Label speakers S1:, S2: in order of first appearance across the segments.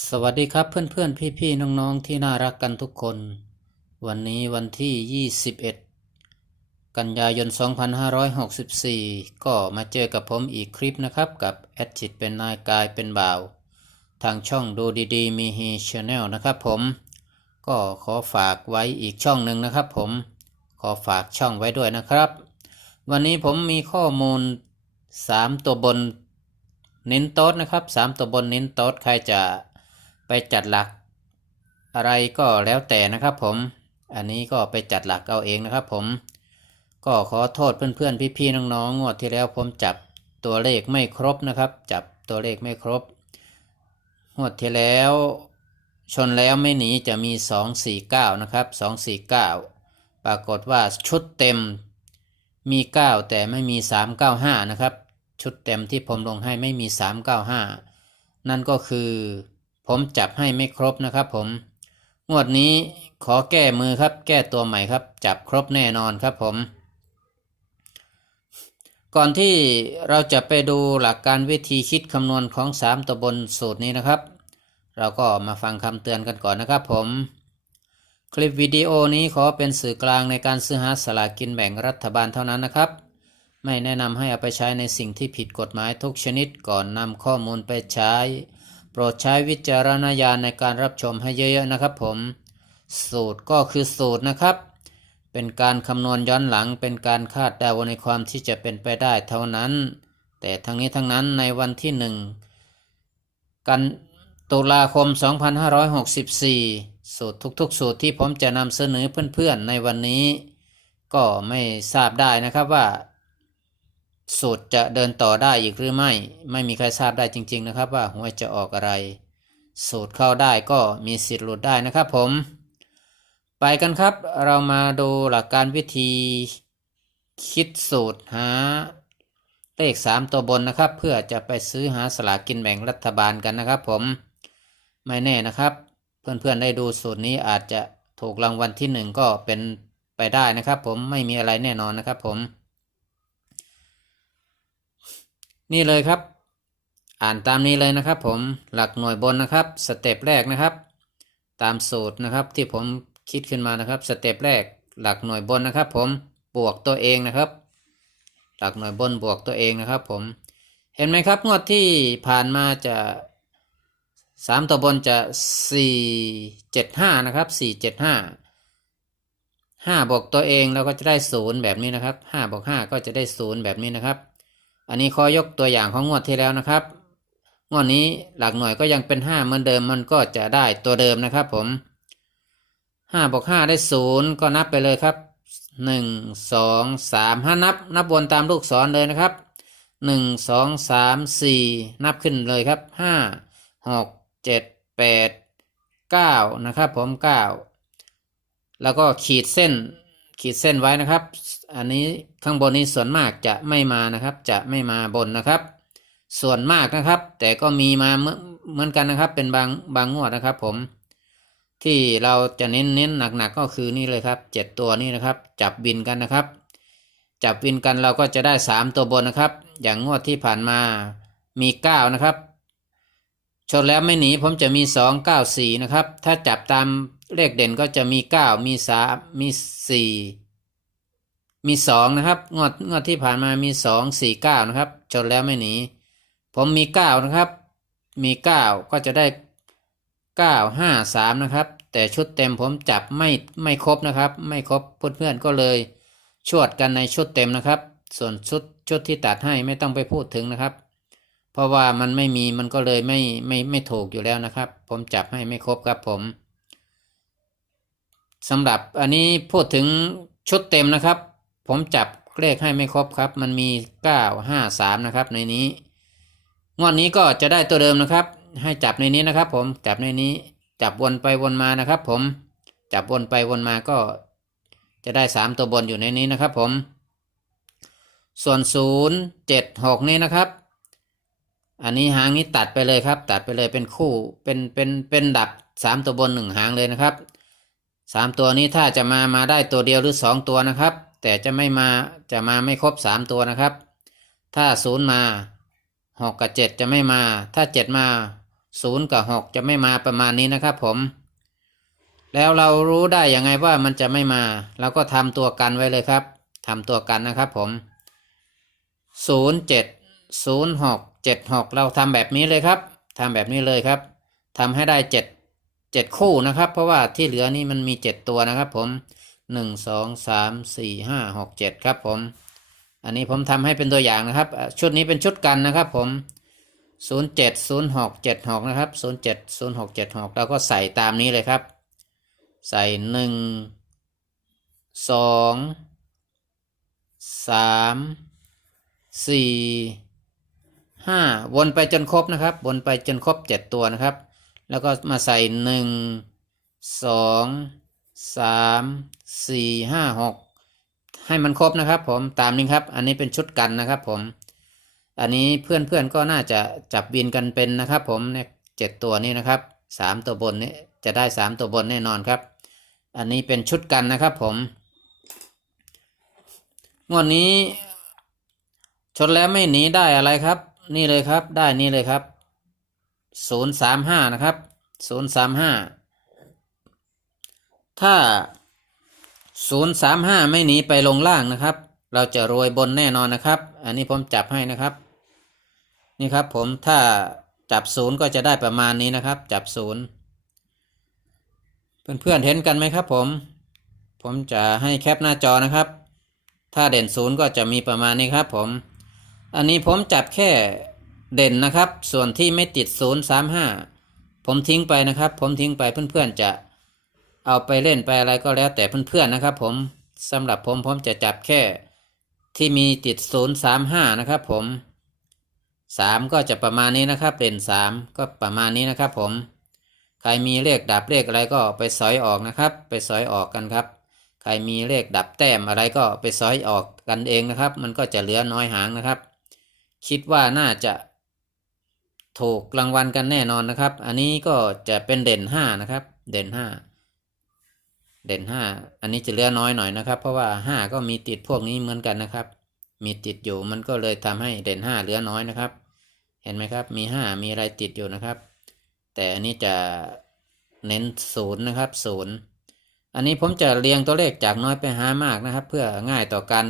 S1: สวัสดีครับเพื่อนๆพี่ๆน้องๆที่น่ารักกันทุกคน วันนี้วันที่ 21 กันยายน 2564 ก็มาเจอกับผมอีกคลิปนะครับ กับแอดจิตเป็นนายกายเป็นบ่าว ทางช่องดูดีๆ มีฮีชแนลนะครับผม ก็ขอฝากไว้อีกช่องหนึ่งนะครับผม ขอฝากช่องไว้ด้วยนะครับ วันนี้ผมมีข้อมูล 3 ตัวบนเน้นโต๊ดนะครับสามตัวบนเน้นโต๊ดใครจะ ไปจัดหลัก อะไรก็แล้วแต่นะครับผม อันนี้ก็ไปจัดหลักเอาเองนะครับผม ก็ขอโทษเพื่อนๆพี่ๆน้องๆงวดที่แล้วผมจับตัวเลขไม่ครบนะครับ จับตัวเลขไม่ครบงวดที่แล้วชนแล้วไม่หนีจะมี 249 นะครับ 249 ปรากฏว่าชุดเต็มมี 9 แต่ไม่มี 395 นะครับ ชุดเต็มที่ผมลงให้ไม่มี 395 นั่นก็คือ ผมจับให้ไม่ครบนะครับผม งวดนี้ขอแก้มือครับ แก้ตัวใหม่ครับ จับครบแน่นอนครับผม ก่อนที่เราจะไปดูหลักการวิธีคิดคำนวณของ 3ตัวบนสูตรนี้นะครับ เราก็มาฟังคำเตือนกันก่อนนะครับผม คลิปวิดีโอนี้ขอเป็นสื่อกลางในการซื้อหาสลากกินแบ่งรัฐบาลเท่านั้นนะครับไม่แนะนำให้เอาไปใช้ในสิ่งที่ผิดกฎหมายทุกชนิดก่อนนำข้อมูลไปใช้ โปรดใช้วิจารณญาณในการรับชมให้เยอะๆนะครับผม สูตรก็คือสูตรนะครับ เป็นการคำนวณย้อนหลัง เป็นการคาดเดาในความที่จะเป็นไปได้เท่านั้น แต่ทั้งนี้ทั้งนั้นในวันที่หนึ่งกันตุลาคม 2564 สูตรทุกๆ สูตรที่ผมจะนำเสนอเพื่อนๆในวันนี้ ก็ไม่ทราบได้นะครับว่า สูตรจะเดินต่อได้อีกหรือไม่ ไม่มีใครทราบได้จริง ๆ นะครับ ว่าหวยจะออกอะไร สูตรเข้าได้ก็มีสิทธิ์หลุดได้นะครับผม ไปกันครับ เรามาดูหลักการวิธี คิดสูตรหาเลข 3 ตัวบนนะครับ เพื่อจะไปซื้อหาสลากกินแบ่งรัฐบาลกันนะครับ ผมไม่แน่นะครับ เพื่อนๆได้ดูสูตรนี้อาจจะถูกรางวัลที่หนึ่งก็เป็นไปได้นะครับ ผมไม่มีอะไรแน่นอนนะครับผม นี่เลยครับ อ่านตามนี้เลยนะครับ ผมหลักหน่วยบนนะครับ สเต็ปแรกนะครับ ตามสูตรนะครับที่ผมคิดขึ้นมานะครับ สเต็ปแรก หลักหน่วยบนนะครับ ผมบวกตัวเองนะครับ หลักหน่วยบนบวกตัวเองนะครับ ผมเห็นไหมครับงวดที่ผ่านมาจะสามตัวบนจะสี่เจ็ดห้านะครับสี่เจ็ดห้าห้าบวกตัวเองเราก็จะได้ศูนย์แบบนี้นะครับห้าบวกห้าก็จะได้ศูนย์แบบนี้นะครับ อันนี้ขอยกตัวอย่างของงวดที่แล้วนะครับงวดนี้หลักหน่วยก็ยังเป็นห้าเหมือนเดิมมันก็จะได้ตัวเดิมนะครับผมห้าบวกห้าได้ศูนย์ก็นับไปเลยครับหนึ่งสองสามห้านับ นับวนตามลูกศรเลยนะครับหนึ่งสองสามสี่นับขึ้นเลยครับห้าหกเจ็ดแปดเก้านะครับผมเก้าแล้วก็ขีดเส้นขีดเส้นไว้นะครับ อันนี้ข้างบนนี้ส่วนมากจะไม่มานะครับ จะไม่มาบนนะครับ ส่วนมากนะครับ แต่ก็มีมาเหมือนเหมือนกันนะครับ เป็นบางบางงวดนะครับ ผม ที่เราจะเน้นเน้นหนักๆก็คือนี่เลยครับเจ็ดตัวนี้นะครับ จับบินกันนะครับ จับวินกันเราก็จะได้สามตัวบนนะครับ อย่างงวดที่ผ่านมามีเก้านะครับชนแล้วไม่หนีผมจะมีสองเก้าสี่นะครับ ถ้าจับตามเลขเด่นก็จะมีเก้ามีสามมีสี่ มีสองนะครับ งวดงวดที่ผ่านมามีสองสี่เก้านะครับชนแล้วไม่หนี ผมมีเก้านะครับ มีเก้าก็จะได้เก้าห้าสามนะครับ แต่ชุดเต็มผมจับไม่ไม่ครบนะครับ ไม่ครบเพื่อนๆก็เลยชวดกันในชุดเต็มนะครับ ส่วนชุดชุดที่ตัดให้ไม่ต้องไปพูดถึงนะครับ เพราะว่ามันไม่มีมันก็เลยไม่ไม่ไม่ถูกอยู่แล้วนะครับ ผมจับให้ไม่ครบครับผมสำหรับอันนี้พูดถึงชุดเต็มนะครับ ผมจับเลขให้ไม่ครบครับ มันมีเก้าห้าสามนะครับ ในนี้ งวดนี้ก็จะได้ตัวเดิมนะครับ ให้จับในนี้นะครับ ผมจับในนี้ จับวนไปวนมานะครับ ผมจับวนไปวนมาก็จะได้สามตัวบนอยู่ในนี้นะครับ ผม ส่วนศูนย์เจ็ดหกนี่นะครับ อันนี้หางนี้ตัดไปเลยครับ ตัดไปเลยเป็นคู่เป็นเป็นเป็นดับสามตัวบนหนึ่งหางเลยนะครับสามตัวนี้ถ้าจะมามาได้ตัวเดียวหรือสองตัวนะครับ แต่จะไม่มาจะมาไม่ครบสามตัวนะครับ ถ้าศูนย์มาหกกับเจ็ดจะไม่มา ถ้าเจ็ดมาศูนย์กับหกจะไม่มาประมาณนี้นะครับผม แล้วเรารู้ได้ยังไงว่ามันจะไม่มาเราก็ทำตัวกันไว้เลยครับทำตัวกันนะครับผมศูนย์เจ็ดศูนย์หกเจ็ดหกเราทำแบบนี้เลยครับทำแบบนี้เลยครับทำให้ได้เจ็ดเจ็ดคู่นะครับ เพราะว่าที่เหลือนี่มันมีเจ็ดตัวนะครับผม หนึ่งสองสามสี่ห้าหกเจ็ดครับผม อันนี้ผมทำให้เป็นตัวอย่างนะครับ ชุดนี้เป็นชุดกันนะครับผมศูนย์เจ็ดศูนย์หกเจ็ดหกนะครับศูนย์เจ็ดศูนย์หกเจ็ดหกเราก็ใส่ตามนี้เลยครับ ใส่หนึ่งสองสามสี่ห้าวนไปจนครบนะครับ วนไปจนครบเจ็ดตัวนะครับ แล้วก็มาใส่หนึ่งสองสาม สี่ห้าหกให้มันครบนะครับ ผมตามนี้ครับ อันนี้เป็นชุดกันนะครับ ผม อันนี้เพื่อนเพื่อนๆก็น่าจะจับบินกันเป็นนะครับ ผมเนี่ยเจ็ดตัวนี้นะครับสามตัวบนนี้จะได้สามตัวบนแน่นอนครับ อันนี้เป็นชุดกันนะครับผมงวดนี้ ชนแล้วไม่หนีได้อะไรครับ นี่เลยครับ ได้นี่เลยครับศูนย์สามห้านะครับศูนย์สามห้าถ้า ศูนย์สามห้าไม่หนีไปลงล่างนะครับ เราจะรวยบนแน่นอนนะครับ อันนี้ผมจับให้นะครับ นี่ครับผมถ้าจับศูนย์ก็จะได้ประมาณนี้นะครับ จับศูนย์เพื่อนๆเห็นกันไหมครับผม ผมจะให้แคปหน้าจอนะครับ ถ้าเด่นศูนย์ก็จะมีประมาณนี้ครับผม อันนี้ผมจับแค่เด่นนะครับ ส่วนที่ไม่ติดศูนย์สามห้าผมทิ้งไปนะครับ ผมทิ้งไปเพื่อนๆจะ เอาไปเล่นไปอะไรก็แล้วแต่เพื่อนๆนะครับ ผมสำหรับผมผมจะจับแค่ที่มีติดศูนย์สามห้านะครับผมสามก็จะประมาณนี้นะครับเด่นสามก็ประมาณนี้นะครับ ผม ใครมีเลขดับเลขอะไรก็ไปสอยออกนะครับ ไปสอยออกกันครับ ใครมีเลขดับแต้มอะไรก็ไปสอยออกกันเองนะครับ มันก็จะเหลือน้อยหางนะครับ คิดว่าน่าจะถูกรางวัลกันแน่นอนนะครับ อันนี้ก็จะเป็นเด่นห้านะครับ เด่นห้า เด่นห้าอันนี้จะเหลือน้อยหน่อยนะครับ เพราะว่าห้าก็มีติดพวกนี้เหมือนกันนะครับ มีติดอยู่มันก็เลยทำให้เด่นห้าเหลือน้อยนะครับ เห็นไหมครับ มีห้ามีอะไรติดอยู่นะครับ แต่อันนี้จะเน้นศูนย์นะครับศูนย์อันนี้ผมจะเรียงตัวเลขจากน้อยไปหามากนะครับ เพื่อง่ายต่อการ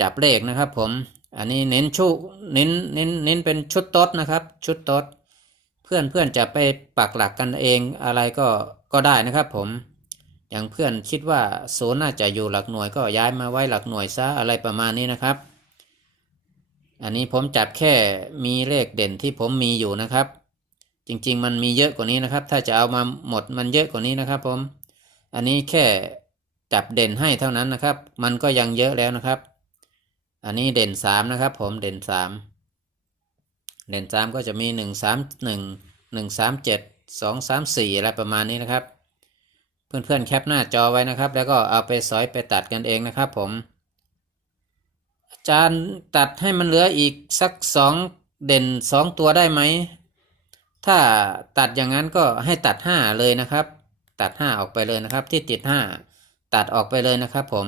S1: จับเลขนะครับ ผม อันนี้เน้นชุเน้นเน้นเน้นเป็นชุดต๊ดนะครับ ชุดต๊ดเพื่อนเพื่อนจะไปปักหลักกันเองอะไรก็ก็ได้นะครับ ผม อย่างเพื่อนคิดว่าศูนน่าจะอยู่หลักหน่วยก็ย้ายมาไว้หลักหน่วยซะอะไรประมาณนี้นะครับ อันนี้ผมจับแค่มีเลขเด่นที่ผมมีอยู่นะครับ จริงๆ มันมีเยอะกว่านี้นะครับ ถ้าจะเอามาหมดมันเยอะกว่านี้นะครับผมอันนี้แค่จับเด่นให้เท่านั้นนะครับ มันก็ยังเยอะแล้วนะครับ อันนี้เด่นสามนะครับ ผมเด่นสามเด่นสามก็จะมีหนึ่งสามหนึ่งหนึ่งสามเจ็ดสองสามสี่อะไรประมาณนี้นะครับ เพื่อนๆแคปหน้าจอไว้นะครับ แล้วก็เอาไปสอยไปตัดกันเองนะครับผม อาจารย์ตัดให้มันเหลืออีกสักสองเด่นสองตัวได้ไหม ถ้าตัดอย่างนั้นก็ให้ตัดห้าเลยนะครับ ตัดห้าออกไปเลยนะครับ ที่ติดห้าตัดออกไปเลยนะครับ ผม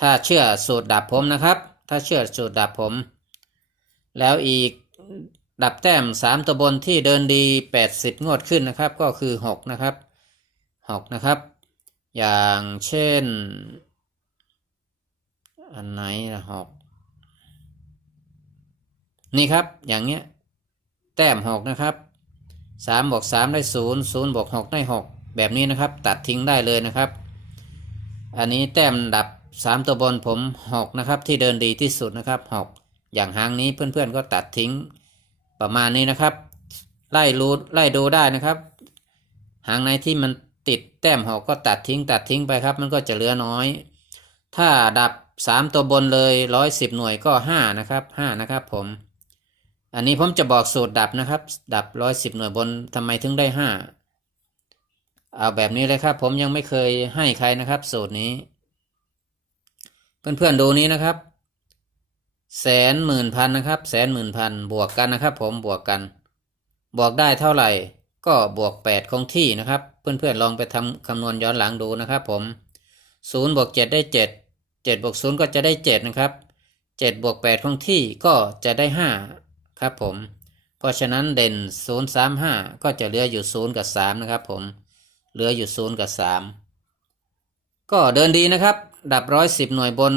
S1: ถ้าเชื่อสูตรดับผมนะครับ ถ้าเชื่อสูตรดับผม แล้วอีกดับแต้มสามตัวบนที่เดินดีแปดสิบงวดขึ้นนะครับ ก็คือหกนะครับ หกนะครับ อย่างเช่น อันไหนนะหกนี่ครับ อย่างเงี้ย แต้มหกนะครับสามบวกสามได้ศูนย์ศูนย์บวกหกได้หกแบบนี้นะครับ ตัดทิ้งได้เลยนะครับ อันนี้แต้มดับสามตัวบนผมหกนะครับ ที่เดินดีที่สุดนะครับหกอย่างหางนี้เพื่อนๆก็ตัดทิ้งประมาณนี้นะครับ ไล่รูไล่ดูได้นะครับ หางไหนที่มัน ติดแต้มหกก็ตัดทิ้งตัดทิ้งไปครับ มันก็จะเหลือน้อย ถ้าดับสามตัวบนเลยร้อยสิบหน่วยก็ห้านะครับห้านะครับผม อันนี้ผมจะบอกสูตรดับนะครับ ดับร้อยสิบหน่วยบนทำไมถึงได้ห้าเอาแบบนี้เลยครับ ผมยังไม่เคยให้ใครนะครับ สูตรนี้ เพื่อนๆดูนี้นะครับ แสนหมื่นพันนะครับ แสนหมื่นพันบวกกันนะครับ ผมบวกกัน บวกได้เท่าไหร่ ก็บวกแปดคงที่นะครับ เพื่อนๆลองไปทำคำนวณย้อนหลังดูนะครับผมศูบวกเได้เจ็บวกศก็จะได้เจ็ดนะครับเจ็ดบวกแปดคงที่ก็จะได้ห้าครับผม เพราะฉะนั้นเด่น 035 ก็จะเหลืออยู่ 0 กับ 3 นะครับผม เหลืออยู่ 0 กับ 3 ก็เดินดีนะครับ ดับร้อยสิบหน่วยบน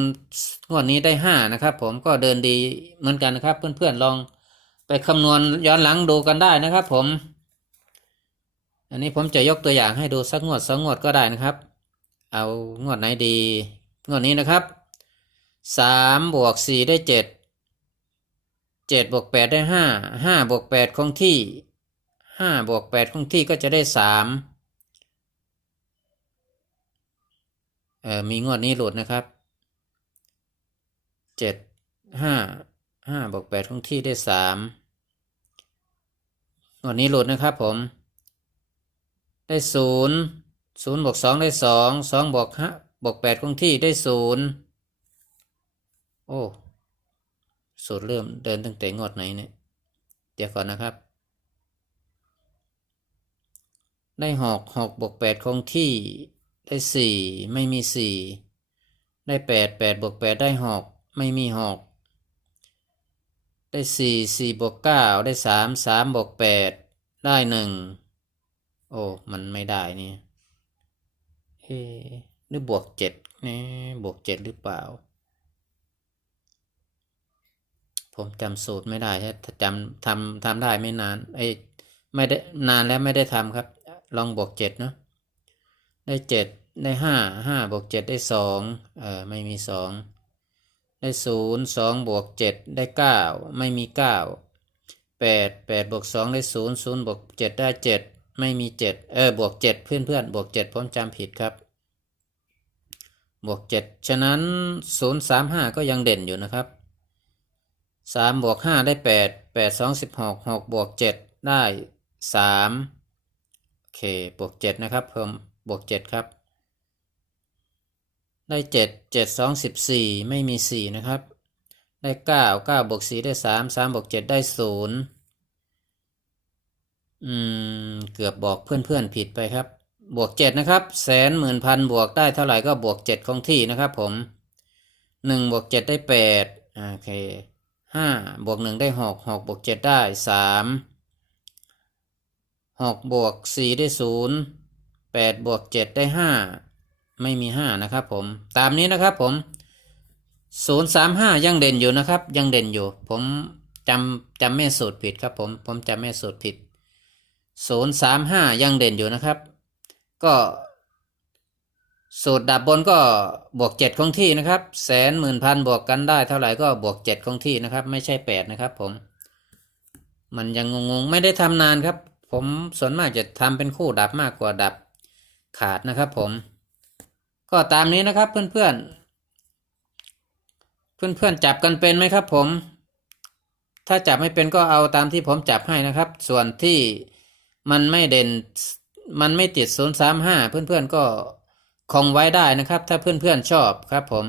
S1: งวดนี้ได้ 5 นะครับผมก็เดินดีเหมือนกันนะครับ เพื่อนๆลองไปคำนวณย้อนหลังดูกันได้นะครับผม อันนี้ผมจะยกตัวอย่างให้ดูสักงวดสองงวดก็ได้นะครับ เอางวดไหนดี งวดนี้นะครับสามบวกสี่ได้เจ็ดเจ็ดบวกแปดได้ห้าห้าบวกแปดคงที่ห้าบวกแปดคงที่ก็จะได้สามเอ่อมีงวดนี้หลุดนะครับเจ็ดห้าห้าบวกแปดคงที่ได้สามงวดนี้หลุดนะครับผม ได้ศูนย์ศูนย์บวกสองได้สองสองบวกห้าบวกแปดคงที่ได้ศูนย์โอ้สูตรเริ่มเดินตั้งแต่งวดไหนเนี่ย เดี๋ยวก่อนนะครับ ได้หกหกบวกแปดคงที่ได้สี่ไม่มีสี่ได้แปดแปดบวกแปดได้หกไม่มีหกได้สี่สี่บวกเก้าได้สามสามบวกแปดได้หนึ่ง โอ้ มันไม่ได้นี่เฮ้หรือบวกเจ็ดนี่บวกเจ็ดหรือเปล่า ผมจำสูตรไม่ได้ถ้าจำทำทำได้ไม่นานไอ้ไม่ได้นานแล้วไม่ได้ทำครับ ลองบวกเจ็ดเนาะได้เจ็ดได้ห้าห้าบวกเจ็ดได้สองเออไม่มีสองได้ศูนย์สองบวกเจ็ดได้เก้าไม่มีเก้าแปดแปดบวกสองได้ศูนย์ศูนย์บวกเจ็ดได้เจ็ด ไม่มีเจ็ดเออ บวกเจ็ดเพื่อนเพื่อนบวกเจ็ดผมจำผิดครับ บวกเจ็ดฉะนั้นศูนย์สามห้าก็ยังเด่นอยู่นะครับสามบวกห้าได้แปดแปดสองสิบหกหกบวกเจ็ดได้สามโอเค บวกเจ็ดนะครับเพิ่มบวกเจ็ดครับ ได้เจ็ดเจ็ดสองสิบสี่ไม่มีสี่นะครับ ได้เก้าเก้าบวกสี่ได้สามสามบวกเจ็ดได้ศูนย์อืม เกือบบอกเพื่อนๆผิดไปครับ บวกเจ็ดนะครับแสนหมื่นพันบวกได้เท่าไหร่ก็บวกเจ็ดคงที่นะครับผมหนึ่งบวกเจ็ดได้แปดโอเคห้าบวกหนึ่งได้หกหกบวกเจ็ดได้สามหกบวกสี่ได้ศูนย์แปดบวกเจ็ดได้ห้าไม่มีห้านะครับผม ตามนี้นะครับผมศูนย์สามห้ายังเด่นอยู่นะครับ ยังเด่นอยู่ ผมจำจำแม่สูตรผิดครับผม ผมจำแม่สูตรผิด ศูนย์สามห้ายังเด่นอยู่นะครับ ก็สูตรดับบนก็บวกเจ็ดคงที่นะครับแสนหมื่นพันบวกกันได้เท่าไหร่ก็บวกเจ็ดคงที่นะครับ ไม่ใช่แปดนะครับผม มันยังงงๆ ไม่ได้ทำนานครับ ผมส่วนมากจะทำเป็นคู่ดับมากกว่าดับขาดนะครับผม ก็ตามนี้นะครับเพื่อนเพื่อนเพื่อนเพื่อนๆจับกันเป็นไหมครับผม ถ้าจับไม่เป็นก็เอาตามที่ผมจับให้นะครับ ส่วนที่ มันไม่เด่นมันไม่ติดศูนย์สามห้าเพื่อนๆก็คงไว้ได้นะครับ ถ้าเพื่อนๆชอบครับผม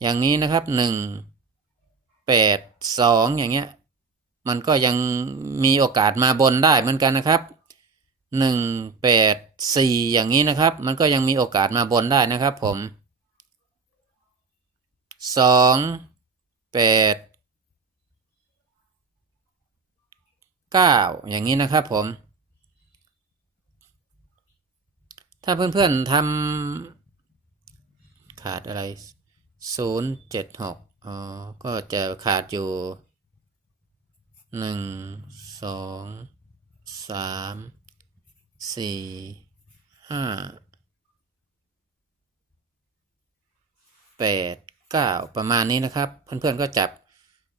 S1: อย่างนี้นะครับหนึ่งแปดสองอย่างเงี้ย มันก็ยังมีโอกาสมาบนได้เหมือนกันนะครับหนึ่งแปดสี่อย่างนี้นะครับ มันก็ยังมีโอกาสมาบนได้นะครับผมสองแปดเก้าอย่างนี้นะครับผม ถ้าเพื่อนๆทำขาดอะไร 076อ๋อก็จะขาดอยู่ 1 2 3 4 5 8 9 ประมาณนี้นะครับ เพื่อนๆก็จับ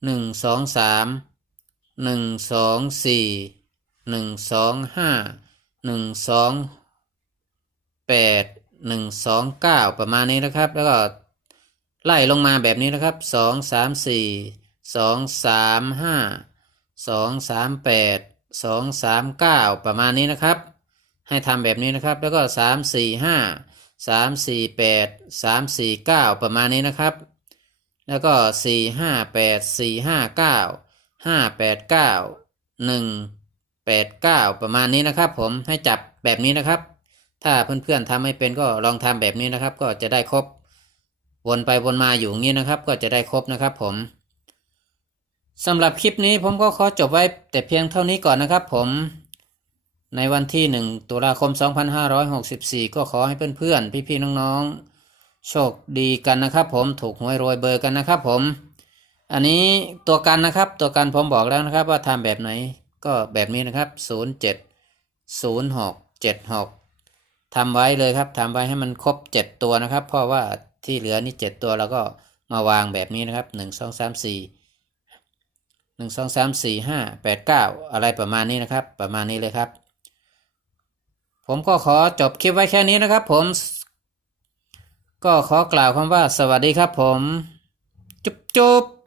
S1: 1 2 3 1 2 4 1 2 5 1 2 แปดหนึ่งสองเก้าประมาณนี้นะครับ แล้วก็ไล่ลงมาแบบนี้นะครับสองสามสี่สองสามห้าสองสามแปดสองสามเก้าประมาณนี้นะครับ ให้ทำแบบนี้นะครับ แล้วก็สามสี่ห้าสามสี่แปดสามสี่เก้าประมาณนี้นะครับ แล้วก็สี่ห้าแปดสี่ห้าเก้าห้าแปดเก้าหนึ่งแปดเก้าประมาณนี้นะครับ ผมให้จับแบบนี้นะครับ ถ้าเพื่อนๆทำไม่เป็นก็ลองทำแบบนี้นะครับ ก็จะได้ครบ วนไปวนมาอยู่งนี้นะครับ ก็จะได้ครบนะครับ ผมสำหรับคลิปนี้ผมก็ขอจบไว้แต่เพียงเท่านี้ก่อนนะครับ ผมในวันที่ 1 ตุลาคม 2564 ก็ขอให้เพื่อนๆ พี่ๆ น้องๆ โชคดีกันนะครับ ผมถูกหวยรวยเบอร์กันนะครับ ผม อันนี้ตัวกันนะครับตัวกันผมบอกแล้วนะครับว่าทำแบบไหนก็แบบนี้นะครับ 07 06 76 ทำไว้เลยครับทำไว้ให้มันครบ 7 ตัวนะครับ เพราะว่าที่เหลือนี่ 7 ตัวเราก็มาวางแบบนี้นะครับ 1 2 3 4หนึ่งสองสามสี่ห้าแปดเก้าอะไรประมาณนี้นะครับ ประมาณนี้เลยครับ ผมก็ขอจบคลิปไว้แค่นี้นะครับ ผม ก็ขอกล่าวคำว่าสวัสดีครับผม จุ๊บจุ๊บ